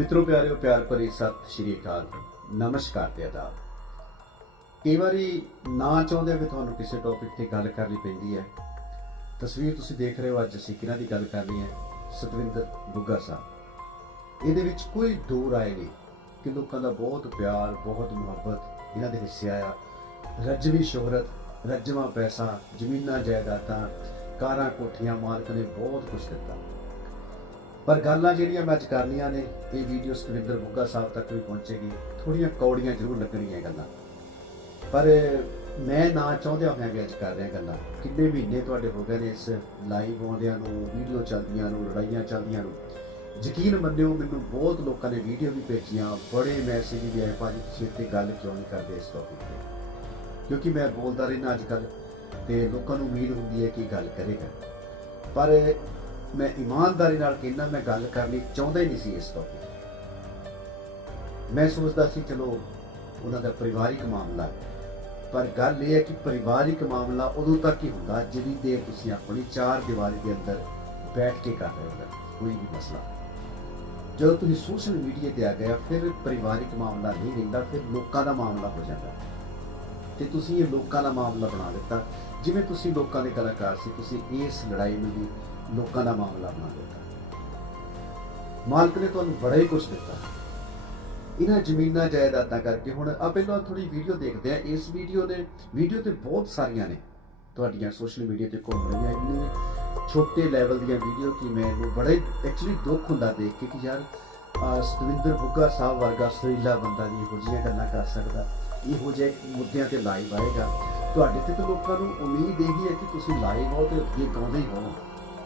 ਮਿੱਤਰੋ ਪਿਆਰਿਓ, ਪਿਆਰ ਭਰੀ ਸਤਿ ਸ਼੍ਰੀ ਅਕਾਲ। ਨਮਸਕਾਰ ਤੇ ਆਦਾਬ। ਕਈ ਵਾਰੀ ਨਾ ਚਾਹੁੰਦੇ ਵੀ ਤੁਹਾਨੂੰ ਕਿਸੇ ਟੌਪਿਕ ਤੇ ਗੱਲ ਕਰਨੀ ਪੈਂਦੀ ਹੈ। ਤਸਵੀਰ ਤੁਸੀਂ ਦੇਖ ਰਹੇ ਹੋ, ਅੱਜ ਅਸੀਂ ਕਿਹਨਾਂ ਦੀ ਗੱਲ ਕਰਨੀ ਹੈ? ਸਤਵਿੰਦਰ ਬੁੱਗਾ ਸਾਹਿਬ। ਇਹਦੇ ਵਿੱਚ ਕੋਈ ਦੂਰ ਆਏ ਨਹੀਂ ਕਿ ਲੋਕਾਂ ਦਾ ਬਹੁਤ ਪਿਆਰ, ਬਹੁਤ ਮੁਹੱਬਤ, ਇਹਨਾਂ ਦੇ ਹਿੱਸੇ ਆਇਆ। ਰੱਜਵੀ ਸ਼ੋਹਰਤ, ਰੱਜਵਾ ਪੈਸਾ, ਜ਼ਮੀਨਾਂ ਜਾਇਦਾਦਾਂ, ਕਾਰਾਂ ਕੋਠੀਆਂ ਮਾਲਕ ਨੇ ਬਹੁਤ ਕੁਝ ਦਿੱਤਾ। ਪਰ ਗੱਲਾਂ ਜਿਹੜੀਆਂ ਮੈਂ ਅੱਜ ਕਰਨੀਆਂ ਨੇ, ਇਹ ਵੀਡੀਓ ਸੁਖਵਿੰਦਰ ਬੁੱਗਾ ਸਾਹਿਬ ਤੱਕ ਵੀ ਪਹੁੰਚੇਗੀ। ਥੋੜੀਆਂ ਕੌੜੀਆਂ ਜ਼ਰੂਰ ਲੱਗਣੀਆਂ ਗੱਲਾਂ। ਪਰ ਮੈਂ ਨਾ ਚਾਹੁੰਦਿਆਂ ਹੋਇਆਂ ਵੀ ਅੱਜ ਕਰ ਰਿਹਾ ਗੱਲਾਂ। ਕਿੰਨੇ ਮਹੀਨੇ ਤੁਹਾਡੇ ਹੋ ਗਏ ਨੇ ਇਸ ਲਾਈਵ ਆਉਂਦਿਆਂ ਨੂੰ ਵੀਡੀਓ ਚੱਲਦੀਆਂ ਨੂੰ, ਲੜਾਈਆਂ ਚੱਲਦੀਆਂ ਨੂੰ। ਯਕੀਨ ਮੰਨਿਓ, ਮੈਨੂੰ ਬਹੁਤ ਲੋਕਾਂ ਨੇ ਵੀਡੀਓ ਵੀ ਭੇਜੀਆਂ। ਬੜੇ ਮੈਸੇਜ ਵੀ ਆਏ, ਭਾਜੀ, ਤੁਸੀਂ ਇੱਥੇ ਗੱਲ ਕਿਉਂ ਨਹੀਂ ਕਰਦੇ ਇਸ ਟੌਪਿਕ ਤੇ? ਕਿਉਂਕਿ ਮੈਂ ਬੋਲਦਾ ਰਹਿਣਾ ਅੱਜ ਕੱਲ ਤੇ ਲੋਕਾਂ ਨੂੰ ਉਮੀਦ ਹੁੰਦੀ ਹੈ ਕਿ ਗੱਲ ਕਰੇਗਾ। ਪਰ ਮੈਂ ਇਮਾਨਦਾਰੀ ਨਾਲ ਕਹਿੰਦਾ ਮੈਂ ਗੱਲ ਕਰਨੀ ਚਾਹੁੰਦਾ ਹੀ ਨਹੀਂ ਸੀ ਇਸ ਟੌਪਿਕ ਮੈਂ ਸੋਚਦਾ ਸੀ, ਚਲੋ, ਉਹਨਾਂ ਦਾ ਪਰਿਵਾਰਿਕ ਮਾਮਲਾ ਪਰ ਗੱਲ ਇਹ ਹੈ ਕਿ ਪਰਿਵਾਰਿਕ ਮਾਮਲਾ ਉਦੋਂ ਤੱਕ ਹੀ ਹੁੰਦਾ ਜਿੰਨੀ ਦੇਰ ਤੁਸੀਂ ਆਪਣੀ ਚਾਰ ਦੀਵਾਰੀ ਦੇ ਅੰਦਰ ਬੈਠ ਕੇ ਕਰ ਰਹੇ ਹੋ, ਕੋਈ ਵੀ ਮਸਲਾ ਜਦੋਂ ਤੁਸੀਂ ਸੋਸ਼ਲ ਮੀਡੀਆ ਤੇ ਆ ਗਏ, ਫਿਰ ਪਰਿਵਾਰਿਕ ਮਾਮਲਾ ਨਹੀਂ ਰਹਿੰਦਾ, ਫਿਰ ਲੋਕਾਂ ਦਾ ਮਾਮਲਾ ਹੋ ਜਾਂਦਾ ਤੇ ਤੁਸੀਂ ਇਹ ਲੋਕਾਂ ਦਾ ਮਾਮਲਾ ਬਣਾ ਦਿੱਤਾ। ਜਿਵੇਂ ਤੁਸੀਂ ਲੋਕਾਂ ਦੇ ਕਲਾਕਾਰ ਸੀ, ਤੁਸੀਂ ਇਸ ਲੜਾਈ ਨੂੰ ਵੀ ਲੋਕਾਂ ਦਾ ਮਾਮਲਾ ਬਣਾ ਦਿੱਤਾ। ਮਾਲਕ ਨੇ ਤੁਹਾਨੂੰ ਬੜਾ ਹੀ ਕੁਝ ਦਿੱਤਾ। ਇਹਨਾਂ ਜ਼ਮੀਨਾਂ ਜਾਇਦਾਦਾਂ ਕਰਕੇ ਹੁਣ ਆ ਪਹਿਲਾਂ ਥੋੜੀ ਵੀਡੀਓ ਦੇਖਦੇ ਆ। ਇਸ ਵੀਡੀਓ ਨੇ ਵੀਡੀਓ ਤੇ ਬਹੁਤ ਸਾਰੀਆਂ ਨੇ। ਤੁਹਾਡੀਆਂ ਸੋਸ਼ਲ ਮੀਡੀਆ ਤੇ ਘੁੰਮ ਰਹੀਆਂ ਇੰਨੇ ਛੋਟੇ ਲੈਵਲ ਦੀਆਂ ਵੀਡੀਓ ਕਿ ਮੈਨੂੰ ਬੜੇ ਐਕਚੁਅਲੀ ਦੁੱਖ ਹੁੰਦਾ ਦੇਖ ਕੇ ਕਿ ਯਾਰ ਸਤਵਿੰਦਰ ਬੁੱਗਾ ਸਾਹਿਬ ਵਰਗਾ ਸੁਰੀਲਾ ਬੰਦਾ ਵੀ ਇਹੋ ਜਿਹੀਆਂ ਗੱਲਾਂ ਕਰ ਸਕਦਾ। ਇਹੋ ਜਿਹੇ ਮੁੱਦਿਆਂ ਤੇ ਲਾਈਵ ਆਏਗਾ। ਤੁਹਾਡੇ ਤੇ ਤਾਂ ਲੋਕਾਂ ਨੂੰ ਉਮੀਦ ਇਹੀ ਹੈ ਕਿ ਤੁਸੀਂ ਲਾਈਵ ਹੋ ਤੇ ਅੱਗੇ ਗਾਉਂਦੇ ਹੀ ਹੋ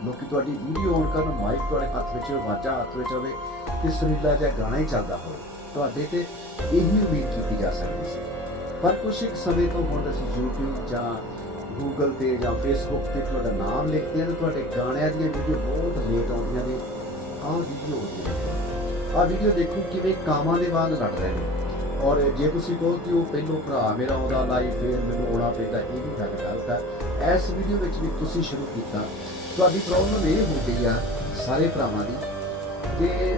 ਲੋਕੀ ਤੁਹਾਡੀ ਵੀਡੀਓ ਆਨ ਕਰਨ ਮਾਈਕ ਤੁਹਾਡੇ ਹੱਥ ਵਿੱਚ ਹੋਵੇ ਵਾਜਾ ਹੱਥ ਵਿੱਚ ਹੋਵੇ ਤੇ ਸੁਰੀਲਾ ਜਿਹਾ ਗਾਣਾ ਹੀ ਚੱਲਦਾ ਹੋਵੇ, ਤੁਹਾਡੇ ਤੇ ਇਹੀ ਉਮੀਦ ਕੀਤੀ ਜਾ ਸਕਦੀ ਸੀ। ਪਰ ਕੁਝ ਇੱਕ ਸਮੇਂ ਤੋਂ ਹੁਣ ਅਸੀਂ YouTube ਜਾਂ Google ਤੇ ਜਾਂ Facebook ਤੇ ਤੁਹਾਡਾ ਨਾਮ ਲਿਖਦੇ ਹਾਂ ਤੇ ਤੁਹਾਡੇ ਗਾਣਿਆਂ ਦੀਆਂ ਵੀਡੀਓ ਬਹੁਤ ਲੇਟ ਆਉਂਦੀਆਂ ਨੇ। ਆਹ ਵੀਡੀਓ ਹੁੰਦੀ ਹੈ ਆਹ ਵੀਡੀਓ ਦੇਖੋ ਕਿਵੇਂ ਕਾਮਾਂ ਦੇ ਵਾਂਗ ਲੜ ਰਹੇ ਨੇ। ਔਰ ਜੇ ਤੁਸੀਂ ਕਹੋ ਕਿ ਉਹ ਪਹਿਲੋਂ ਭਰਾ ਮੇਰਾ ਉਹਦਾ ਲਾਈਵ ਫੇਰ ਮੈਨੂੰ ਆਉਣਾ ਪੈਂਦਾ, ਇਹ ਵੀ ਗੱਲ ਗਲਤ ਹੈ ਇਸ ਵੀਡੀਓ ਵਿੱਚ ਵੀ ਤੁਸੀਂ ਸ਼ੁਰੂ ਕੀਤਾ ਤੁਹਾਡੀ ਪ੍ਰੋਬਲਮ ਇਹ ਹੋ ਗਈ ਆ ਸਾਰੇ ਭਰਾਵਾਂ ਦੀ ਕਿ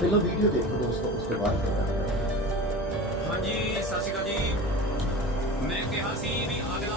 ਪਹਿਲਾਂ ਵੀਡੀਓ ਦੇਖੋ ਦੋਸਤੋ, ਉਸ ਤੋਂ ਬਾਅਦ ਫਿਰ ਹਾਂਜੀ, ਸਤਿ ਸ਼੍ਰੀ ਅਕਾਲ ਜੀ। ਮੈਂ ਕਿਹਾ ਸੀ ਵੀ ਅਗਲਾ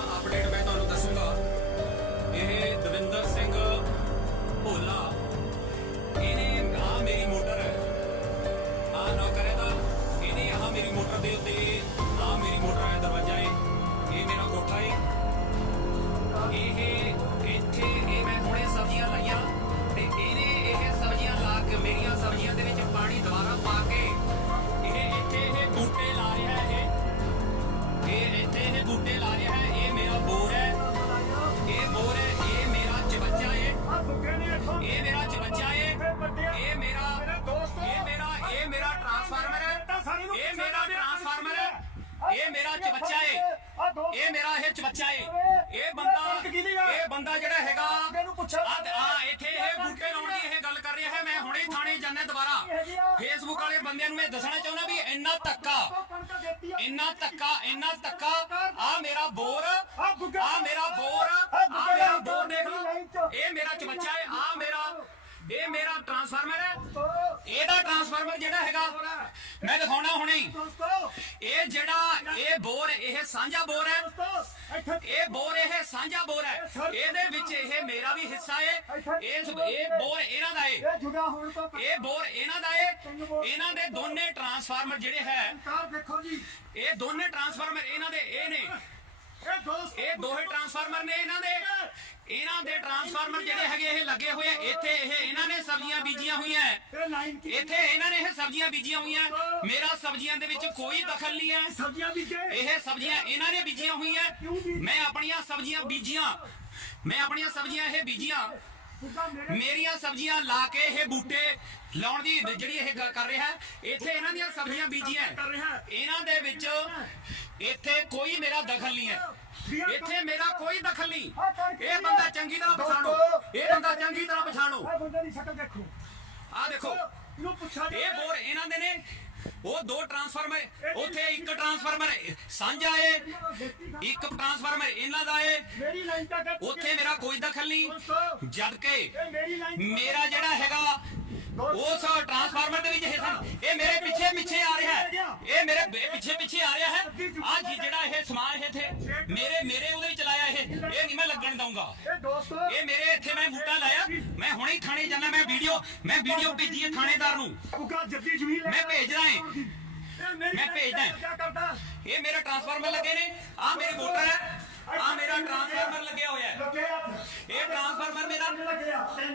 ਇਹ ਮੇਰਾ ਚਬੱਚਾ ਹੈ ਇਹ ਮੇਰਾ ਇਹ ਚਬੱਚਾ ਹੈ ਇਹ ਬੰਦਾ ਇਹ ਬੰਦਾ ਜਿਹੜਾ ਹੈਗਾ ਆ ਇੱਥੇ ਇਹ ਬੂਟੇ ਲਾਉਣ ਦੀ ਇਹ ਗੱਲ ਕਰ ਰਿਹਾ ਹੈ। ਮੈਂ ਹੁਣੇ ਥਾਣੇ ਜਾਣਾ ਦੁਬਾਰਾ। ਫੇਸਬੁੱਕ ਵਾਲੇ ਬੰਦਿਆਂ ਨੂੰ ਮੈਂ ਦੱਸਣਾ ਚਾਹੁੰਦਾ ਵੀ ਇੰਨਾ ਧੱਕਾ। ਇੰਨਾ ਧੱਕਾ ਇੰਨਾ ਧੱਕਾ। ਆ ਮੇਰਾ ਬੋਰ। ਆ ਮੇਰਾ ਬੋਰ। ਆ ਮੇਰਾ ਬੋਰ ਦੇਖ ਲਓ। ਇਹ ਮੇਰਾ ਚਬੱਚਾ ਹੈ ਆ ਮੇਰਾ ਇਹ ਮੇਰਾ ਇਹਦਾ ਟਰਾਂਸਫਾਰਮਰ ਜਿਹੜਾ ਹੈਗਾ ਮੈਂ ਦਿਖਾਉਣਾ ਹੁਣੇ। ਇਹ ਜਿਹੜਾ ਇਹ ਬੋਰ ਇਹ ਸਾਂਝਾ ਬੋਰ ਹੈ। ਇਹ ਬੋਰ ਇਹ ਸਾਂਝਾ ਬੋਰ ਹੈ। ਇਹਦੇ ਵਿੱਚ ਇਹ ਮੇਰਾ ਵੀ ਹਿੱਸਾ ਹੈ ਇਸ ਇਹ ਬੋਰ ਇਹਨਾਂ ਦਾ ਹੈ ਇਹ ਬੋਰ ਇਹਨਾਂ ਦਾ ਹੈ ਇਹਨਾਂ ਦੇ ਦੋਨੇ ਟਰਾਂਸਫਾਰਮਰ ਜਿਹੜੇ ਹੈ ਇਹ ਦੋਨੇ ਟਰਾਂਸਫਾਰਮਰ ਇਹਨਾਂ ਦੇ ਇਹ ਨੇ। ਇਹ ਦੋਹੇ ਟਰਾਂਸਫਾਰਮਰ ਨੇ ਇਹਨਾਂ ਦੇ। ਇਹਨਾਂ ਦੇ ਟਰਾਂਸਫਾਰਮਰ ਜਿਹੜੇ ਹੈਗੇ ਇਹ ਲੱਗੇ ਹੋਏ ਇੱਥੇ ਇਹ ਇਹਨਾਂ ਨੇ ਸਬਜ਼ੀਆਂ ਬੀਜੀਆਂ ਹੋਈਆਂ ਇੱਥੇ ਇਹਨਾਂ ਨੇ ਇਹ ਸਬਜ਼ੀਆਂ ਬੀਜੀਆਂ ਹੋਈਆਂ। ਮੇਰਾ ਸਬਜ਼ੀਆਂ ਦੇ ਵਿੱਚ ਕੋਈ ਦਖਲ ਨਹੀਂ ਹੈ ਸਬਜ਼ੀਆਂ ਬੀਜੇ ਇਹ ਸਬਜ਼ੀਆਂ ਇਹਨਾਂ ਨੇ ਬੀਜੀਆਂ ਹੋਈਆਂ। ਮੈਂ ਆਪਣੀਆਂ ਸਬਜ਼ੀਆਂ ਬੀਜੀਆਂ। ਮੈਂ ਆਪਣੀਆਂ ਸਬਜ਼ੀਆਂ ਇਹ ਬੀਜੀਆਂ। ਮੇਰੀਆਂ ਸਬਜ਼ੀਆਂ ਲਾ ਕੇ ਇਹ ਬੂਟੇ ਲਾਉਣ ਦੀ ਜਿਹੜੀ ਇਹ ਗੱਲ ਕਰ ਰਿਹਾ ਹੈ ਇੱਥੇ ਇਹਨਾਂ ਦੀਆਂ ਸਬਜ਼ੀਆਂ ਬੀਜੀਆਂ। ਇਹਨਾਂ ਦੇ ਵਿੱਚ ਇੱਥੇ ਕੋਈ ਮੇਰਾ ਦਖਲ ਨਹੀਂ ਹੈ। ਇੱਥੇ ਮੇਰਾ ਕੋਈ ਦਖਲ ਨਹੀਂ। ਇਹ ਬੰਦਾ ਚੰਗੀ ਤਰ੍ਹਾਂ ਪਛਾਣੋ। ਇਹ ਬੰਦਾ ਚੰਗੀ ਤਰ੍ਹਾਂ ਪਛਾਣੋ। ਇਹ ਬੰਦੇ ਦੀ ਸ਼ਕਲ ਦੇਖੋ। ਇਹਨੂੰ ਇਹ ਬੋਰ ਇਹਨਾਂ ਦੇ ਨੇ। ਉਹ ਦੋ ਟਰਾਂਸਫਾਰਮਰ ਉੱਥੇ ਇੱਕ ਟਰਾਂਸਫਾਰਮਰ ਸਾਂਝਾ ਏ ਇੱਕ ਟਰਾਂਸਫਾਰਮਰ ਇਹਨਾਂ ਦਾ ਏ ਉੱਥੇ ਮੇਰਾ ਕੋਈ ਦਖਲ ਨਹੀਂ। ਜਦ ਕਿ ਮੇਰੀ ਜਿਹੜਾ ਹੈਗਾ ਉਸ ਟਰਾਂਸਫਾਰਮਰ ਦੇ ਵਿੱਚ ਇਹ ਸਨ। ਇਹ ਮੇਰੇ ਪਿੱਛੇ ਪਿੱਛੇ ਆ ਰਿਹਾ ਹੈ। ਇਹ ਮੇਰੇ ਪਿੱਛੇ ਪਿੱਛੇ ਆ ਰਿਹਾ ਹੈ। ਆ ਜਿਹੜਾ ਇਹ ਸਮਾਨ ਇਹ ਥੇ ਮੇਰੇ ਮੇਰੇ ਉਹਦੇ ਵਿੱਚ ਲਾਇਆ ਇਹ ਇਹ ਨਹੀਂ ਮੈਂ ਲੱਗਣ ਦਊਂਗਾ। ਇਹ ਦੋਸਤੋ। ਇਹ ਮੇਰੇ ਇੱਥੇ ਮੈਂ ਬੂਟਾ ਲਾਇਆ। ਮੈਂ ਹੁਣੇ ਹੀ ਥਾਣੇ ਜਾਣਾ ਮੈਂ ਵੀਡੀਓ ਮੈਂ ਵੀਡੀਓ ਭੇਜੀ ਹੈ ਥਾਣੇਦਾਰ ਨੂੰ। ਉਗਾ ਜੱਦੀ ਜ਼ਮੀਨ ਲੈ ਮੈਂ ਕੇ ਭੇਜ ਰਹਾ ਹਾਂ। ਮੈਂ ਭੇਜਦਾ। ਇਹ ਮੇਰੇ ਟਰਾਂਸਫਾਰਮਰ ਲੱਗੇ ਨੇ। ਆ ਮੇਰੇ ਮੋਟਰ ਹੈ। ਆ ਮੇਰਾ ਟਰਾਂਸਫਾਰਮਰ ਲੱਗਿਆ ਹੋਇਆ ਹੈ। ਲੱਗਿਆ ਇਹ ਟਰਾਂਸਫਾਰਮਰ ਮੇਰਾ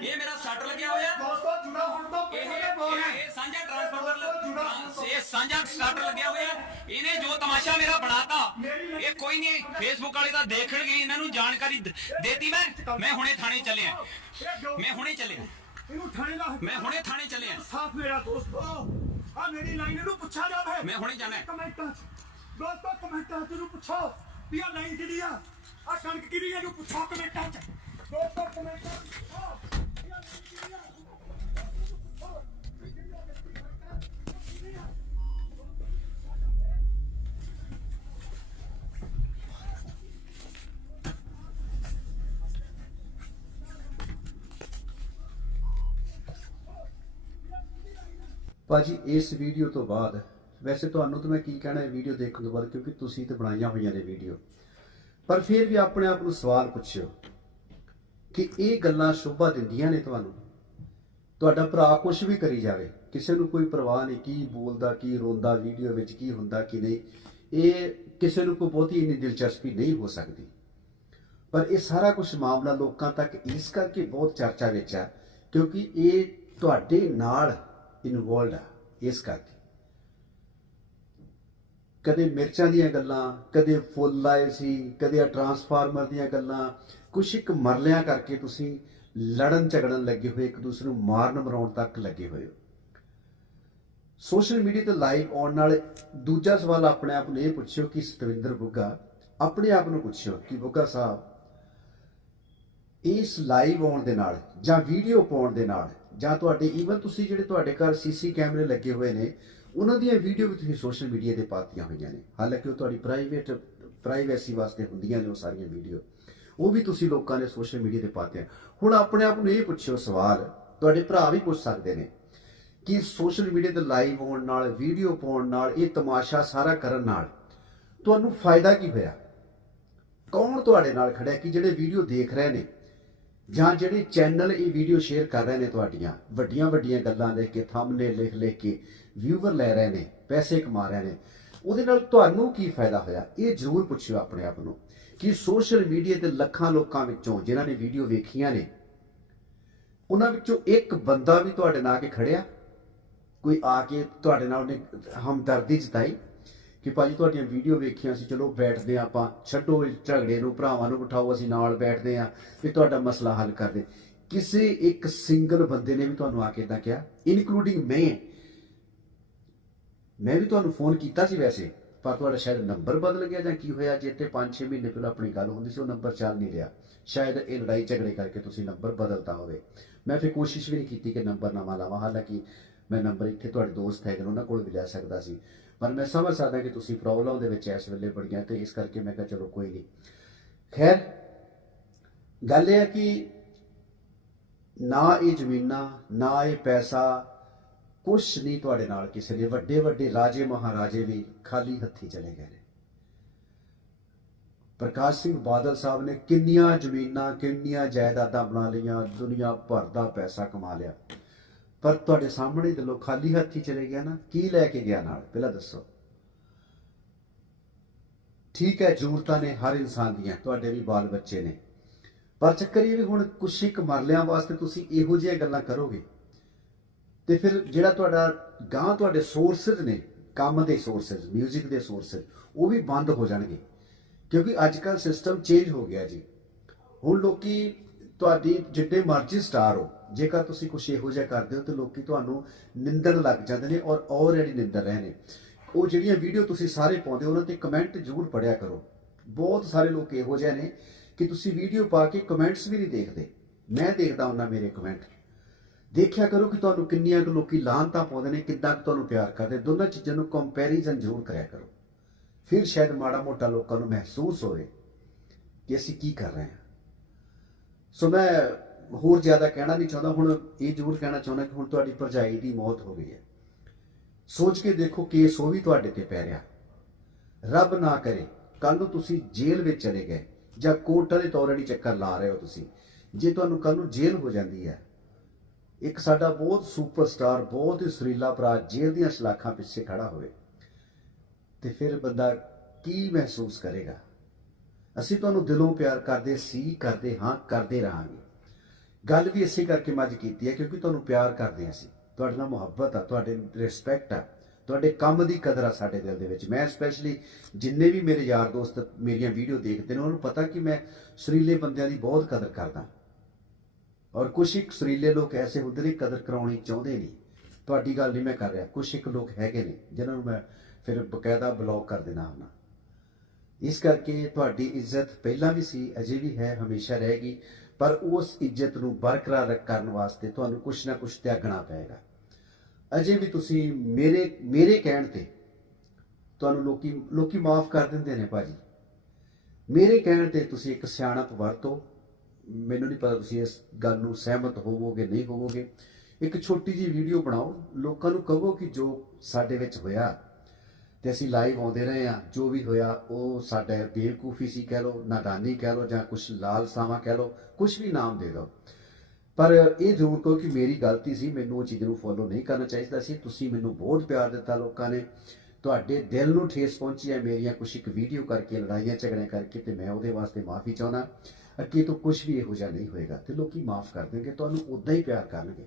ਇਹ ਮੇਰਾ ਸਟਾਰਟ ਲੱਗਿਆ ਹੋਇਆ। ਦੋਸਤੋ ਜੁੜਾ ਹੁਣ ਤੋਂ ਇਹ ਪਹਿਲੇ ਬੋਲ ਇਹ ਇਹ ਸਾਂਝਾ ਟਰਾਂਸਫਾਰਮਰ ਇਹ ਸਾਂਝਾ ਸਟਾਰਟਰ ਲੱਗਿਆ ਹੋਇਆ। ਇਹਨੇ ਜੋ ਤਮਾਸ਼ਾ ਮੇਰਾ ਬਣਾਤਾ ਇਹ ਕੋਈ ਨਹੀਂ ਫੇਸਬੁੱਕ ਵਾਲੇ ਤਾਂ ਦੇਖਣਗੇ ਇਹਨਾਂ ਨੂੰ ਜਾਣਕਾਰੀ ਦੇਤੀ ਮੈਂ। ਮੈਂ ਹੁਣੇ ਥਾਣੇ ਚੱਲਿਆ ਮੈਂ ਹੁਣੇ ਚੱਲਿਆ ਇਹਨੂੰ ਥਾਣੇ ਦਾ ਮੈਂ ਹੁਣੇ ਥਾਣੇ ਚੱਲਿਆ ਸਾਥ ਮੇਰਾ ਦੋਸਤੋ। ਆ ਮੇਰੀ ਲਾਈਨ ਇਹਨੂੰ ਪੁੱਛਿਆ ਜਾਵੇ ਮੈਂ ਹੁਣੇ ਜਾਣਾ। ਕਮੈਂਟਾਂ 'ਚ। ਦੋਸਤੋ ਕਮੈਂਟਾਂ 'ਚ ਇਹਨੂੰ ਪੁੱਛੋ। ਵੀ ਆ ਲਾਈਨ ਕਿਹਦੀ ਆ। ਆ ਕਣਕ ਕਿਹਦੀ ਆ ਇਹਨੂੰ ਪੁੱਛੋ ਕਮੈਂਟਾਂ 'ਚ। ਦੋਸਤੋ, ਕਮੈਂਟਾਂ 'ਚ ਪੁੱਛੋ। ਵੀ ਆਹ ਲਾਈਨ ਕਿਹਦੀ ਆ? ਭਾਜੀ, ਇਸ ਵੀਡੀਓ ਤੋਂ ਬਾਅਦ ਵੈਸੇ ਤੁਹਾਨੂੰ ਤਾਂ ਮੈਂ ਕੀ ਕਹਿਣਾ ਹੈ ਵੀਡੀਓ ਦੇਖਣ ਤੋਂ ਬਾਅਦ, ਕਿਉਂਕਿ ਤੁਸੀਂ ਤੇ ਬਣਾਈਆਂ ਹੋਈਆਂ ਨੇ ਵੀਡੀਓ ਪਰ ਫਿਰ ਵੀ ਆਪਣੇ ਆਪ ਨੂੰ ਸਵਾਲ ਪੁੱਛਿਓ ਕਿ ਇਹ ਗੱਲਾਂ ਸ਼ੋਭਾ ਦਿੰਦੀਆਂ ਨੇ ਤੁਹਾਨੂੰ? ਤੁਹਾਡਾ ਭਰਾ ਕੁਝ ਵੀ ਕਰੀ ਜਾਵੇ, ਕਿਸੇ ਨੂੰ ਕੋਈ ਪਰਵਾਹ ਨਹੀਂ, ਕੀ ਬੋਲਦਾ, ਕੀ ਰੋਂਦਾ ਵੀਡੀਓ ਵਿੱਚ ਕੀ ਹੁੰਦਾ, ਕੀ ਨਹੀਂ, ਇਹ ਕਿਸੇ ਨੂੰ ਕੋਈ ਬਹੁਤੀ ਇੰਨੀ ਦਿਲਚਸਪੀ ਨਹੀਂ ਹੋ ਸਕਦੀ। ਪਰ ਇਹ ਸਾਰਾ ਕੁਝ ਮਾਮਲਾ ਲੋਕਾਂ ਤੱਕ ਇਸ ਕਰਕੇ ਬਹੁਤ ਚਰਚਾ ਵਿੱਚ ਆ, ਕਿਉਂਕਿ ਇਹ ਤੁਹਾਡੇ ਨਾਲ ਇਨਵੋਲਡ ਆ, ਇਸ ਕਰਕੇ। ਕਦੇ ਮਿਰਚਾਂ ਦੀਆਂ ਗੱਲਾਂ, ਕਦੇ ਫੁੱਲ ਲਾਏ ਸੀ, ਕਦੇ ਆ ਟਰਾਂਸਫਾਰਮਰ ਦੀਆਂ ਗੱਲਾਂ, ਕੁਛ ਇੱਕ ਮਰਲਿਆਂ ਕਰਕੇ ਤੁਸੀਂ ਲੜਨ ਝਗੜਨ ਲੱਗੇ ਹੋਏ, ਇੱਕ ਦੂਸਰੇ ਨੂੰ ਮਾਰਨ ਮਰਾਉਣ ਤੱਕ ਲੱਗੇ ਹੋਏ ਹੋ। ਸੋਸ਼ਲ ਮੀਡੀਆ ਤੇ ਲਾਈਵ ਆਉਣ ਨਾਲ ਦੂਜਾ ਸਵਾਲ ਆਪਣੇ ਆਪ ਨੂੰ ਇਹ ਪੁੱਛਿਓ ਕਿ ਸਤਵਿੰਦਰ ਬੁੱਗਾ, ਆਪਣੇ ਆਪ ਨੂੰ ਪੁੱਛਿਓ ਕਿ ਬੁੱਗਾ ਸਾਹਿਬ, ਇਸ ਲਾਈਵ ਆਉਣ ਦੇ ਨਾਲ ਜਾਂ ਵੀਡੀਓ ਪਾਉਣ ਦੇ ਨਾਲ ਜਾਂ ਤੁਹਾਡੇ ਈਵਨ ਤੁਸੀਂ ਜਿਹੜੇ ਤੁਹਾਡੇ ਘਰ ਸੀਸੀ ਕੈਮਰੇ ਲੱਗੇ ਹੋਏ ਨੇ ਉਹਨਾਂ ਦੀਆਂ ਵੀਡੀਓ ਵੀ ਤੁਸੀਂ ਸੋਸ਼ਲ ਮੀਡੀਆ ਤੇ ਪਾਤੀਆਂ ਹੋਈਆਂ ਨੇ। ਹਾਲਾਂਕਿ ਉਹ ਤੁਹਾਡੀ ਪ੍ਰਾਈਵੇਟ ਪ੍ਰਾਈਵੇਸੀ ਵਾਸਤੇ ਹੁੰਦੀਆਂ ਨੇ ਉਹ ਸਾਰੀਆਂ ਵੀਡੀਓ। ਉਹ ਵੀ ਤੁਸੀਂ ਲੋਕਾਂ ਨੇ ਸੋਸ਼ਲ ਮੀਡੀਆ ਤੇ ਪਾਤੀਆਂ। ਹੁਣ ਆਪਣੇ ਆਪ ਨੂੰ ਇਹ ਪੁੱਛਿਓ ਸਵਾਲ, ਤੁਹਾਡੇ ਭਰਾ ਵੀ ਪੁੱਛ ਸਕਦੇ ਨੇ ਕਿ ਸੋਸ਼ਲ ਮੀਡੀਆ ਤੇ ਲਾਈਵ ਹੋਣ ਨਾਲ ਵੀਡੀਓ ਪਾਉਣ ਨਾਲ, ਇਹ ਤਮਾਸ਼ਾ ਸਾਰਾ ਕਰਨ ਨਾਲ ਤੁਹਾਨੂੰ ਫਾਇਦਾ ਕੀ ਹੋਇਆ? ਕੌਣ ਤੁਹਾਡੇ ਨਾਲ ਖੜਿਆ? ਕਿ ਜਿਹੜੇ ਵੀਡੀਓ ਦੇਖ ਰਹੇ ਨੇ ਜਾਂ ਜਿਹੜੇ ਚੈਨਲ ਇਹ ਵੀਡੀਓ ਸ਼ੇਅਰ ਕਰ ਰਹੇ ਨੇ ਤੁਹਾਡੀਆਂ, ਵੱਡੀਆਂ ਵੱਡੀਆਂ ਗੱਲਾਂ ਦੇ ਕੇ ਥੰਬਨੇਲ ਲਿਖ ਲਿਖ ਕੇ ਵਿਊਵਰ ਲੈ ਰਹੇ ਨੇ, ਪੈਸੇ ਕਮਾ ਰਹੇ ਨੇ, ਉਹਦੇ ਨਾਲ ਤੁਹਾਨੂੰ ਕੀ ਫਾਇਦਾ ਹੋਇਆ? ਇਹ ਜ਼ਰੂਰ ਪੁੱਛਿਓ ਆਪਣੇ ਆਪ ਨੂੰ ਕਿ ਸੋਸ਼ਲ ਮੀਡੀਆ ਤੇ ਲੱਖਾਂ ਲੋਕਾਂ ਵਿੱਚੋਂ ਜਿਨ੍ਹਾਂ ਨੇ ਵੀਡੀਓ ਵੇਖੀਆਂ ਨੇ, ਉਹਨਾਂ ਵਿੱਚੋਂ ਇੱਕ ਬੰਦਾ ਵੀ ਤੁਹਾਡੇ ਨਾਲ ਆ ਕੇ ਖੜਿਆ? ਕੋਈ ਆ ਕੇ ਤੁਹਾਡੇ ਨਾਲ ਉਹਨੇ ਹਮਦਰਦੀ ਜਤਾਈ? ਕਿ ਭਾਜੀ ਤੁਹਾਡੀਆਂ ਵੀਡੀਓ ਵੇਖੀਆਂ ਸੀ, ਚਲੋ ਬੈਠਦੇ ਹਾਂ ਆਪਾਂ। ਛੱਡੋ ਇਸ ਝਗੜੇ ਨੂੰ, ਭਰਾਵਾਂ ਨੂੰ ਬਿਠਾਓ, ਅਸੀਂ ਨਾਲ ਬੈਠਦੇ ਹਾਂ ਵੀ ਤੁਹਾਡਾ ਮਸਲਾ ਹੱਲ ਕਰਦੇ। ਕਿਸੇ ਇੱਕ ਸਿੰਗਲ ਬੰਦੇ ਨੇ ਵੀ ਤੁਹਾਨੂੰ ਆ ਕੇ ਇਦਾਂ ਕਿਹਾ ਇਨਕਲੂਡਿੰਗ ਮੈਂ। ਮੈਂ ਵੀ ਤੁਹਾਨੂੰ ਫੋਨ ਕੀਤਾ ਸੀ ਵੈਸੇ, ਪਰ ਤੁਹਾਡਾ ਸ਼ਾਇਦ ਨੰਬਰ ਬਦਲ ਗਿਆ ਜਾਂ ਕੀ ਹੋਇਆ? ਜੇ ਤੇ 5-6 ਮਹੀਨੇ ਪਹਿਲਾਂ ਆਪਣੀ ਗੱਲ ਹੁੰਦੀ ਸੀ, ਉਹ ਨੰਬਰ ਚੱਲ ਨਹੀਂ ਰਿਹਾ। ਸ਼ਾਇਦ ਇਹ ਲੜਾਈ ਝਗੜੇ ਕਰਕੇ ਤੁਸੀਂ ਨੰਬਰ ਬਦਲਤਾ ਹੋਵੇ। ਮੈਂ ਫਿਰ ਕੋਸ਼ਿਸ਼ ਵੀ ਨਹੀਂ ਕੀਤੀ ਕਿ ਨੰਬਰ ਨਵਾਂ ਲਾਵਾਂ। ਹਾਲਾਂਕਿ ਮੈਂ ਨੰਬਰ ਇੱਥੇ ਤੁਹਾਡੇ ਦੋਸਤ ਹੈਗੇ ਨੇ, ਉਹਨਾਂ ਕੋਲ ਵੀ ਲੈ ਸਕਦਾ ਸੀ। ਪਰ ਮੈਂ ਸਮਝ ਸਕਦਾ ਕਿ ਤੁਸੀਂ ਪ੍ਰੋਬਲਮ ਦੇ ਵਿੱਚ ਇਸ ਵੇਲੇ ਬੜੀਆਂ ਤੇ ਇਸ ਕਰਕੇ ਮੈਂ ਕਿਹਾ ਚਲੋ ਕੋਈ ਨਹੀਂ। ਖੈਰ, ਗੱਲ ਇਹ ਹੈ ਕਿ ਨਾ ਇਹ ਜ਼ਮੀਨਾਂ, ਨਾ ਇਹ ਪੈਸਾ, ਕੁਛ ਨਹੀਂ ਤੁਹਾਡੇ ਨਾਲ ਕਿਸੇ ਦੇ। ਵੱਡੇ ਵੱਡੇ ਰਾਜੇ ਮਹਾਰਾਜੇ ਵੀ ਖਾਲੀ ਹੱਥੀ ਚਲੇ ਗਏ ਨੇ। ਪ੍ਰਕਾਸ਼ ਸਿੰਘ ਬਾਦਲ ਸਾਹਿਬ ਨੇ ਕਿੰਨੀਆਂ ਜ਼ਮੀਨਾਂ, ਕਿੰਨੀਆਂ ਜਾਇਦਾਦਾਂ ਬਣਾ ਲਈਆਂ, ਦੁਨੀਆ ਭਰ ਦਾ ਪੈਸਾ ਕਮਾ ਲਿਆ। ਪਰ ਤੁਹਾਡੇ ਸਾਹਮਣੇ ਤੇ ਲੋਕ ਖਾਲੀ ਹੱਥੀ ਚਲੇ ਗਿਆ ਨਾ, ਕੀ ਲੈ ਕੇ ਗਿਆ ਨਾਲ? ਪਹਿਲਾਂ ਦੱਸੋ। ਠੀਕ ਹੈ, ਜ਼ਰੂਰਤਾਂ ਨੇ ਹਰ ਇਨਸਾਨ ਦੀਆਂ, ਤੁਹਾਡੇ ਵੀ ਬਾਲ ਬੱਚੇ ਨੇ। ਪਰ ਚੱਕਰ ਇਹ ਵੀ ਹੁਣ ਕੁਛ ਇੱਕ ਮਰਲਿਆਂ ਵਾਸਤੇ ਤੁਸੀਂ ਇਹੋ ਜਿਹੀਆਂ ਗੱਲਾਂ ਕਰੋਗੇ। ਤੇ ਫਿਰ ਜਿਹੜਾ ਤੁਹਾਡਾ ਗਾਂ ਤੁਹਾਡੇ ਸੋਰਸਸ ਨੇ, ਕੰਮ ਦੇ ਸੋਰਸਸ 뮤직 ਦੇ ਸੋਰਸਸ ਉਹ ਵੀ ਬੰਦ ਹੋ ਜਾਣਗੇ। ਕਿਉਂਕਿ ਅੱਜ ਕੱਲ ਸਿਸਟਮ ਚੇਂਜ ਹੋ ਗਿਆ ਜੀ। ਹੁਣ ਲੋਕੀ ਤੁਹਾਡੀ ਜਿੱਡੇ ਮਰਜ਼ੀ ਸਟਾਰ ਹੋ ਜੇਕਰ ਤੁਸੀਂ ਕੁਝ ਇਹੋ ਜਿਹਾ ਕਰਦੇ ਹੋ ਤੇ ਲੋਕੀ ਤੁਹਾਨੂੰ ਨਿੰਦਣ ਲੱਗ ਜਾਂਦੇ ਨੇ ਔਰ ਆਲਰੇਡੀ ਨਿੰਦਰ ਰਹੇ ਨੇ ਉਹ ਜਿਹੜੀਆਂ ਵੀਡੀਓ ਤੁਸੀਂ ਸਾਰੇ ਪਾਉਂਦੇ ਹੋ, ਉਹਨਾਂ ਤੇ ਕਮੈਂਟ ਜ਼ਰੂਰ ਪੜਿਆ ਕਰੋ। ਬਹੁਤ ਸਾਰੇ ਲੋਕ ਇਹੋ ਜਿਹੇ ਨੇ ਕਿ ਤੁਸੀਂ ਵੀਡੀਓ ਪਾ ਕੇ ਕਮੈਂਟਸ ਵੀ ਨਹੀਂ ਦੇਖਦੇ। ਮੈਂ ਦੇਖਦਾ ਹੁੰਦਾ ਮੇਰੇ ਕਮੈਂਟ ਦੇਖਿਆ ਕਰੋ ਕਿ ਤੁਹਾਨੂੰ ਕਿੰਨੀਆਂ ਕੁ ਲੋਕੀ ਲਾਹਨਤਾਂ ਪਾਉਂਦੇ ਨੇ, ਕਿੱਦਾਂ ਕੁ ਤੁਹਾਨੂੰ ਪਿਆਰ ਕਰਦੇ ਦੋਨਾਂ ਚੀਜ਼ਾਂ ਨੂੰ ਕੰਪੈਰੀਜ਼ਨ ਜ਼ਰੂਰ ਕਰਿਆ ਕਰੋ। ਫਿਰ ਸ਼ਾਇਦ ਮਾੜਾ ਮੋਟਾ ਲੋਕਾਂ ਨੂੰ ਮਹਿਸੂਸ ਹੋਵੇ ਕਿ ਅਸੀਂ ਕੀ ਕਰ ਰਹੇ ਹਾਂ। ਸੋ ਮੈਂ ਹੋਰ ਜ਼ਿਆਦਾ ਕਹਿਣਾ ਨਹੀਂ ਚਾਹੁੰਦਾ, ਹੁਣ ਇਹ ਜ਼ਰੂਰ ਕਹਿਣਾ ਚਾਹੁੰਦਾ ਕਿ ਹੁਣ ਤੁਹਾਡੀ ਭਰਜਾਈ ਦੀ ਮੌਤ ਹੋ ਗਈ ਹੈ। ਸੋਚ ਕੇ ਦੇਖੋ ਕੇਸ ਉਹ ਵੀ ਤੁਹਾਡੇ ਤੇ ਪੈ ਰਿਹਾ। ਰੱਬ ਨਾ ਕਰੇ ਕੱਲ ਨੂੰ ਤੁਸੀਂ ਜੇਲ੍ਹ ਵਿੱਚ ਚਲੇ ਗਏ ਜਾਂ ਕੋਰਟ ਵਾਲੇ ਤੌਰੜੀ ਚੱਕਰ ਲਾ ਰਹੇ ਹੋ ਤੁਸੀਂ। ਜੇ ਤੁਹਾਨੂੰ ਕੱਲ ਨੂੰ ਜੇਲ੍ਹ ਹੋ ਜਾਂਦੀ ਹੈ, ਇੱਕ ਸਾਡਾ ਬਹੁਤ ਸੁਪਰਸਟਾਰ, ਬਹੁਤ ਹੀ ਸੁਰੀਲਾ ਭਰਾ ਜੇਲ੍ਹ ਦੀਆਂ ਸ਼ਲਾਖਾਂ ਪਿੱਛੇ ਖੜਾ ਹੋਵੇ, ਤੇ ਫਿਰ ਬੰਦਾ ਕੀ ਮਹਿਸੂਸ ਕਰੇਗਾ? ਅਸੀਂ ਤੁਹਾਨੂੰ ਦਿਲੋਂ ਪਿਆਰ ਕਰਦੇ, ਸੀ ਕਰਦੇ ਹਾਂ, ਕਰਦੇ ਰਹਾਂਗੇ। ਗੱਲ ਵੀ ਇਸੇ ਕਰਕੇ ਮੈਂ ਅੱਜ ਕੀਤੀ ਹੈ ਕਿਉਂਕਿ ਤੁਹਾਨੂੰ ਪਿਆਰ ਕਰਦੇ ਹਾਂ ਅਸੀਂ। ਤੁਹਾਡੇ ਨਾਲ ਮੁਹੱਬਤ ਆ, ਤੁਹਾਡੇ ਰਿਸਪੈਕਟ ਆ, ਤੁਹਾਡੇ ਕੰਮ ਦੀ ਕਦਰ ਆ ਸਾਡੇ ਦਿਲ ਦੇ ਵਿੱਚ। ਮੈਂ ਸਪੈਸ਼ਲੀ ਜਿੰਨੇ ਵੀ ਮੇਰੇ ਯਾਰ ਦੋਸਤ ਮੇਰੀਆਂ ਵੀਡੀਓ ਦੇਖਦੇ ਨੇ, ਉਹਨਾਂ ਨੂੰ ਪਤਾ ਕਿ ਮੈਂ ਸੁਰੀਲੇ ਬੰਦਿਆਂ ਦੀ ਬਹੁਤ ਕਦਰ ਕਰਦਾ। ਔਰ ਕੁਝ ਇੱਕ ਸੁਰੀਲੇ ਲੋਕ ਐਸੇ ਹੁੰਦੇ ਨੇ, ਕਦਰ ਕਰਾਉਣੀ ਚਾਹੁੰਦੇ ਨਹੀਂ। ਤੁਹਾਡੀ ਗੱਲ ਨਹੀਂ ਮੈਂ ਕਰ ਰਿਹਾ। ਕੁਝ ਇੱਕ ਲੋਕ ਹੈਗੇ ਨੇ, ਜਿਨ੍ਹਾਂ ਨੂੰ ਮੈਂ ਫਿਰ ਬਕਾਇਦਾ ਬਲੌਕ ਕਰ ਦੇਣਾ ਹੁੰਦਾ। ਇਸ ਕਰਕੇ ਤੁਹਾਡੀ ਇੱਜ਼ਤ ਪਹਿਲਾਂ ਵੀ ਸੀ, ਅਜੇ ਵੀ ਹੈ, ਹਮੇਸ਼ਾ ਰਹੇਗੀ। ਪਰ ਉਸ ਇੱਜ਼ਤ ਨੂੰ ਬਰਕਰਾਰ ਕਰਨ ਵਾਸਤੇ ਤੁਹਾਨੂੰ ਕੁਛ ਨਾ ਕੁਛ ਤਿਆਗਣਾ ਪਏਗਾ। ਅਜੇ ਵੀ ਤੁਸੀਂ ਮੇਰੇ ਮੇਰੇ ਕਹਿਣ ਤੇ ਤੁਹਾਨੂੰ ਲੋਕੀ ਲੋਕੀ ਮਾਫ ਕਰ ਦਿੰਦੇ ਨੇ ਭਾਜੀ। ਮੇਰੇ ਕਹਿਣ ਤੇ ਤੁਸੀਂ ਇੱਕ ਸਿਆਣਪ ਵਰਤੋ। ਮੈਨੂੰ ਨਹੀਂ ਪਤਾ ਤੁਸੀਂ ਇਸ ਗੱਲ ਨੂੰ ਸਹਿਮਤ ਹੋਵੋਗੇ, ਨਹੀਂ ਹੋਵੋਗੇ। ਇੱਕ ਛੋਟੀ ਜਿਹੀ ਵੀਡੀਓ ਬਣਾਓ। ਲੋਕਾਂ ਨੂੰ ਕਹੋ ਕਿ ਜੋ ਸਾਡੇ ਵਿੱਚ ਹੋਇਆ ਤੇ ਅਸੀਂ ਲਾਈਵ ਆਉਂਦੇ ਰਹੇ ਆ ਜੋ ਵੀ ਹੋਇਆ, ਉਹ ਸਾਡਾ ਬੇਵਕੂਫੀ ਸੀ ਕਹਿ ਲਓ, ਨਾਦਾਨੀ ਕਹਿ ਲਓ ਜਾਂ ਕੁਝ ਲਾਲਸਾਵਾਂ ਕਹਿ ਲਓ ਕੁਝ ਵੀ ਨਾਮ ਦੇ ਦਿਓ। ਪਰ ਇਹ ਜ਼ਰੂਰ ਕਹੋ ਕਿ ਮੇਰੀ ਗਲਤੀ ਸੀ, ਮੈਨੂੰ ਉਹ ਚੀਜ਼ ਨੂੰ ਫੋਲੋ ਨਹੀਂ ਕਰਨਾ ਚਾਹੀਦਾ ਸੀ। ਤੁਸੀਂ ਮੈਨੂੰ ਬਹੁਤ ਪਿਆਰ ਦਿੱਤਾ ਲੋਕਾਂ ਨੇ। ਤੁਹਾਡੇ ਦਿਲ ਨੂੰ ਠੇਸ ਪਹੁੰਚੀ ਹੈ ਮੇਰੀਆਂ ਕੁਝ ਇੱਕ ਵੀਡੀਓ ਕਰਕੇ, ਲੜਾਈਆਂ, ਝਗੜਿਆਂ ਕਰਕੇ ਤੇ ਮੈਂ ਉਹਦੇ ਵਾਸਤੇ ਮਾਫੀ ਚਾਹੁੰਦਾ। ਅੱਗੇ ਤੋਂ ਕੁਝ ਵੀ ਇਹੋ ਜਿਹਾ ਨਹੀਂ ਹੋਏਗਾ ਤੇ ਲੋਕੀ ਮਾਫ ਕਰ ਦੇਣਗੇ, ਤੁਹਾਨੂੰ ਉਦਾਂ ਹੀ ਪਿਆਰ ਕਰਨਗੇ।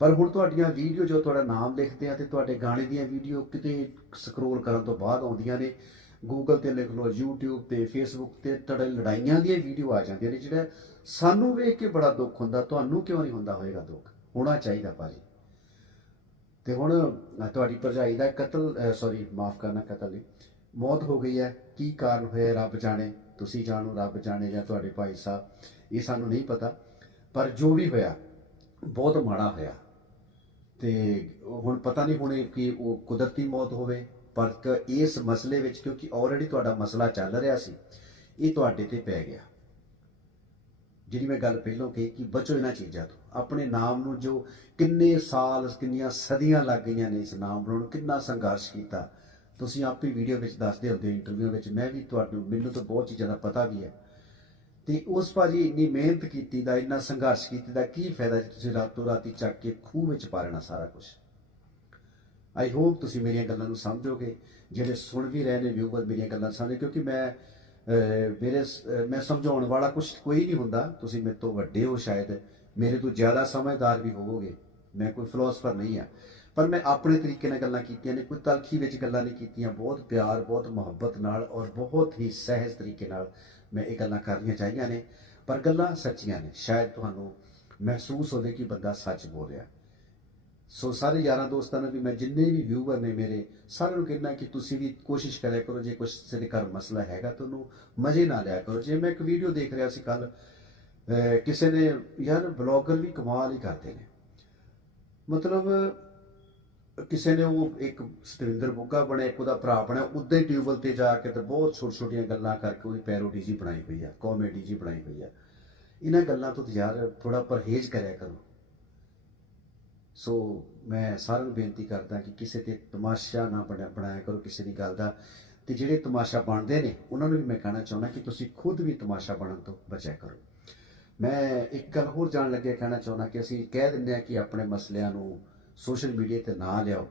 ਪਰ ਹੁਣ ਤੁਹਾਡੀਆਂ ਵੀਡੀਓ ਜੋ ਤੁਹਾਡਾ ਨਾਮ ਲਿਖਦੇ ਆ ਤੇ ਤੁਹਾਡੇ ਗਾਣੇ ਦੀਆਂ ਵੀਡੀਓ ਕਿਤੇ ਸਕਰੋਲ ਕਰਨ ਤੋਂ ਬਾਅਦ ਆਉਂਦੀਆਂ ਨੇ ਗੂਗਲ ਤੇ ਲਿਖ ਲਓ, YouTube ਤੇ Facebook ਤੇ ਤੁਹਾਡੇ ਲੜਾਈਆਂ ਦੀਆਂ ਵੀਡੀਓ ਆ ਜਾਂਦੀਆਂ ਨੇ, ਜਿਹੜਾ ਸਾਨੂੰ ਵੇਖ ਕੇ ਬੜਾ ਦੁੱਖ ਹੁੰਦਾ, ਤੁਹਾਨੂੰ ਕਿਉਂ ਨਹੀਂ ਹੁੰਦਾ ਹੋਏਗਾ ਦੁੱਖ? ਹੋਣਾ ਚਾਹੀਦਾ ਭਾਜੀ। ਤੇ ਹੁਣ ਤੁਹਾਡੀ ਭਰਜਾਈ ਦਾ ਕਤਲ ਸੌਰੀ ਮਾਫ ਕਰਨਾ ਕਤਲ ਨਹੀਂ, ਮੌਤ ਹੋ ਗਈ ਹੈ, ਕੀ ਕਾਰਨ ਹੋਇਆ, ਰੱਬ ਜਾਣੇ, ਤੁਸੀਂ ਜਾਣੋ ਰੱਬ ਜਾਣੇ ਜਾਂ ਤੁਹਾਡੇ ਭਾਈ ਸਾਹਿਬ, ਇਹ ਸਾਨੂੰ ਨਹੀਂ ਪਤਾ, ਪਰ ਜੋ ਵੀ ਹੋਇਆ, ਬਹੁਤ ਮਾੜਾ ਹੋਇਆ। ਤੇ ਹੁਣ ਪਤਾ ਨਹੀਂ ਹੁਣੇ ਕਿ ਉਹ ਕੁਦਰਤੀ ਮੌਤ ਹੋਵੇ, ਪਰ ਕ- ਇਸ ਮਸਲੇ ਵਿੱਚ ਕਿਉਂਕਿ ਆਲਰੇਡੀ ਤੁਹਾਡਾ ਮਸਲਾ ਚੱਲ ਰਿਹਾ ਸੀ, ਇਹ ਤੁਹਾਡੇ ਤੇ ਪੈ ਗਿਆ। ਜਿਹੜੀ ਮੈਂ ਗੱਲ ਪਹਿਲਾਂ ਕਹੀ ਕਿ ਬਚੋ ਇਹਨਾਂ ਚੀਜ਼ਾਂ ਤੋਂ। ਆਪਣੇ ਨਾਮ ਨੂੰ ਜੋ ਕਿੰਨੇ ਸਾਲ, ਕਿੰਨੀਆਂ ਸਦੀਆਂ ਲੱਗ ਗਈਆਂ ਨੇ ਇਸ ਨਾਮ ਬਣਾਉਣ ਨੂੰ, ਕਿੰਨਾ ਸੰਘਰਸ਼ ਕੀਤਾ। ਤੁਸੀਂ ਆਪੇ ਵੀਡੀਓ ਵਿੱਚ ਦੱਸਦੇ ਹੁੰਦੇ ਹੋ, ਇੰਟਰਵਿਊ ਵਿੱਚ। ਮੈਂ ਵੀ ਤੁਹਾਨੂੰ, ਮੈਨੂੰ ਤਾਂ ਬਹੁਤ ਚੀਜ਼ਾਂ ਦਾ ਪਤਾ ਵੀ ਹੈ। ਤੇ ਉਸ ਭਾਜੀ ਇੰਨੀ ਮਿਹਨਤ ਕੀਤੀ ਦਾ, ਇੰਨਾ ਸੰਘਰਸ਼ ਕੀਤੀ ਦਾ, ਕੀ ਫਾਇਦਾ ਜੇ ਤੁਸੀਂ ਰਾਤੋਂ ਰਾਤੀ ਚੱਕ ਕੇ ਖੂਹ ਵਿੱਚ ਪਾ ਲੈਣਾ ਸਾਰਾ ਕੁਝ ਆਈ ਹੋਪ ਤੁਸੀਂ ਮੇਰੀਆਂ ਗੱਲਾਂ ਨੂੰ ਸਮਝੋਗੇ, ਜਿਹੜੇ ਸੁਣ ਵੀ ਰਹੇ ਨੇ ਵਿਊਵਰ ਮੇਰੀਆਂ ਗੱਲਾਂ ਸਮਝੇ ਕਿਉਂਕਿ ਮੈਂ ਮੇਰੇ ਮੈਂ ਸਮਝਾਉਣ ਵਾਲਾ ਕੁਝ ਕੋਈ ਨਹੀਂ ਹੁੰਦਾ। ਤੁਸੀਂ ਮੇਰੇ ਤੋਂ ਵੱਡੇ ਹੋ ਸ਼ਾਇਦ, ਮੇਰੇ ਤੋਂ ਜ਼ਿਆਦਾ ਸਮਝਦਾਰ ਵੀ ਹੋਵੋਗੇ। ਮੈਂ ਕੋਈ ਫਿਲਾਸਫਰ ਨਹੀਂ ਆ ਪਰ ਮੈਂ ਆਪਣੇ ਤਰੀਕੇ ਨਾਲ ਗੱਲਾਂ ਕੀਤੀਆਂ ਨੇ, ਕੋਈ ਤਲਖੀ ਵਿੱਚ ਗੱਲਾਂ ਨਹੀਂ ਕੀਤੀਆਂ। ਬਹੁਤ ਪਿਆਰ, ਬਹੁਤ ਮੁਹੱਬਤ ਨਾਲ ਔਰ ਬਹੁਤ ਹੀ ਸਹਿਜ ਤਰੀਕੇ ਨਾਲ ਮੈਂ ਇਹ ਗੱਲਾਂ ਕਰਨੀਆਂ ਚਾਹੀਦੀਆਂ ਨੇ, ਪਰ ਗੱਲਾਂ ਸੱਚੀਆਂ ਨੇ। ਸ਼ਾਇਦ ਤੁਹਾਨੂੰ ਮਹਿਸੂਸ ਹੋਵੇ ਕਿ ਬੰਦਾ ਸੱਚ ਬੋਲ ਰਿਹਾ। ਸੋ ਸਾਰੇ ਯਾਰਾਂ ਦੋਸਤਾਂ ਨੂੰ ਵੀ ਮੈਂ, ਜਿੰਨੇ ਵੀ ਵਿਊਵਰ ਨੇ ਮੇਰੇ, ਸਾਰਿਆਂ ਨੂੰ ਕਹਿੰਦਾ ਕਿ ਤੁਸੀਂ ਵੀ ਕੋਸ਼ਿਸ਼ ਕਰਿਆ ਕਰੋ, ਜੇ ਕੁਝ ਸਿਰ ਘਰ ਮਸਲਾ ਹੈਗਾ ਤਾਂ ਉਹਨੂੰ ਮਜ਼ੇ ਨਾਲ ਲਿਆ ਕਰੋ। ਜੇ ਮੈਂ ਇੱਕ ਵੀਡੀਓ ਦੇਖ ਰਿਹਾ ਸੀ ਕੱਲ ਕਿਸੇ ਨੇ, ਯਾਰ ਬਲੌਗਰ ਵੀ ਕਮਾਲ ਹੀ ਕਰਦੇ ਨੇ। ਮਤਲਬ ਕਿਸੇ ਨੇ ਉਹ ਇੱਕ ਸਤਵਿੰਦਰ ਬੁੱਗਾ ਬਣਿਆ, ਇੱਕ ਉਹਦਾ ਭਰਾ ਬਣਿਆ, ਉਦਾਂ ਹੀ ਟਿਊਬਲ ਤੇ ਜਾ ਕੇ ਤੇ ਬਹੁਤ ਛੋਟੀ ਛੋਟੀਆਂ ਗੱਲਾਂ ਕਰਕੇ ਉਹਦੀ ਪੈਰੋਡੀ ਜੀ ਬਣਾਈ ਹੋਈ ਆ, ਕਾਮੇਡੀ ਜੀ ਬਣਾਈ ਹੋਈ ਆ। ਇਹਨਾਂ ਗੱਲਾਂ ਤੋਂ ਯਾਰ ਥੋੜਾ ਪਰਹੇਜ਼ ਕਰਿਆ ਕਰੋ। ਸੋ ਮੈਂ ਸਾਰਿਆਂ ਨੂੰ ਬੇਨਤੀ ਕਰਦਾ ਕਿ ਕਿਸੇ ਤੇ ਤਮਾਸ਼ਾ ਨਾ ਬਣਾ- ਬਣਾਇਆ ਕਰੋ ਕਿਸੇ ਦੀ ਗੱਲ ਦਾ। ਤੇ ਜਿਹੜੇ ਤਮਾਸ਼ਾ ਬਣਦੇ ਨੇ, ਉਹਨਾਂ ਨੂੰ ਵੀ ਮੈਂ ਕਹਿਣਾ ਚਾਹੁੰਦਾ ਕਿ ਤੁਸੀਂ ਖੁਦ ਵੀ ਤਮਾਸ਼ਾ ਬਣਨ ਤੋਂ ਬਚਿਆ ਕਰੋ। ਮੈਂ ਇੱਕ ਗੱਲ ਹੋਰ ਜਾਣ ਲੱਗਿਆ, ਕਹਿਣਾ ਚਾਹੁੰਦਾ ਕਿ ਅਸੀਂ ਕਹਿ ਦਿੰਦੇ ਹਾਂ ਕਿ ਆਪਣੇ ਮਸਲਿਆਂ ਨੂੰ ਸੋਸ਼ਲ ਮੀਡੀਆ ਤੇ ਨਾ ਲਿਆਓ।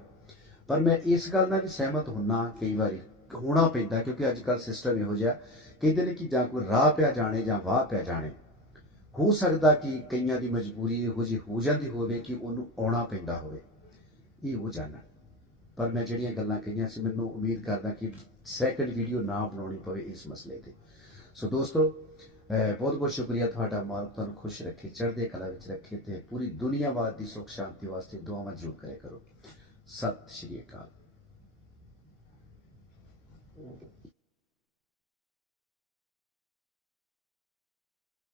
ਪਰ ਮੈਂ ਇਸ ਗੱਲ ਨਾਲ ਵੀ ਸਹਿਮਤ ਹੁੰਨਾ ਕਈ ਵਾਰੀ ਹੋਣਾ ਪੈਂਦਾ, ਕਿਉਂਕਿ ਅੱਜ ਕੱਲ ਸਿਸਟਮ ਇਹੋ ਜਿਹਾ, ਕਹਿੰਦੇ ਨੇ ਕਿ ਜਾਂ ਕੋਈ ਰਾਹ ਪਿਆ ਜਾਣੇ ਜਾਂ ਵਾਹ ਪਿਆ ਜਾਣੇ। ਹੋ ਸਕਦਾ ਕਿ ਕਈਆਂ ਦੀ ਮਜਬੂਰੀ ਇਹੋ ਜਿਹੀ ਹੋ ਜਾਂਦੀ ਹੋਵੇ ਕਿ ਉਹਨੂੰ ਆਉਣਾ ਪੈਂਦਾ ਹੋਵੇ। ਇਹ ਹੋ ਜਾਣਾ। ਪਰ ਮੈਂ ਜਿਹੜੀਆਂ ਗੱਲਾਂ ਕਹੀਆਂ ਸੀ, ਮੈਨੂੰ ਉਮੀਦ ਕਰਦਾ ਕਿ ਸੈਕੰਡ ਵੀਡੀਓ ਨਾ ਬਣਾਉਣੀ ਪਵੇ ਇਸ ਮਸਲੇ ਤੇ। ਸੋ ਦੋਸਤੋ ਬਹੁਤ ਬਹੁਤ ਸ਼ੁਕਰੀਆ ਤੁਹਾਡਾ ਮਾਲਕ ਤੁਹਾਨੂੰ ਖੁਸ਼ ਰੱਖੇ, ਚੜ੍ਹਦੇ ਕਲਾ ਵਿੱਚ ਰੱਖੇ ਤੇ ਪੂਰੀ ਦੁਨੀਆ ਬਾਦ ਦੀ ਸੁੱਖ ਸ਼ਾਂਤੀ ਵਾਸਤੇ ਦੁਆਵਾਂ ਜ਼ਰੂਰ ਕਰਿਆ ਕਰੋ। ਸਤਿ ਸ਼੍ਰੀ ਅਕਾਲ।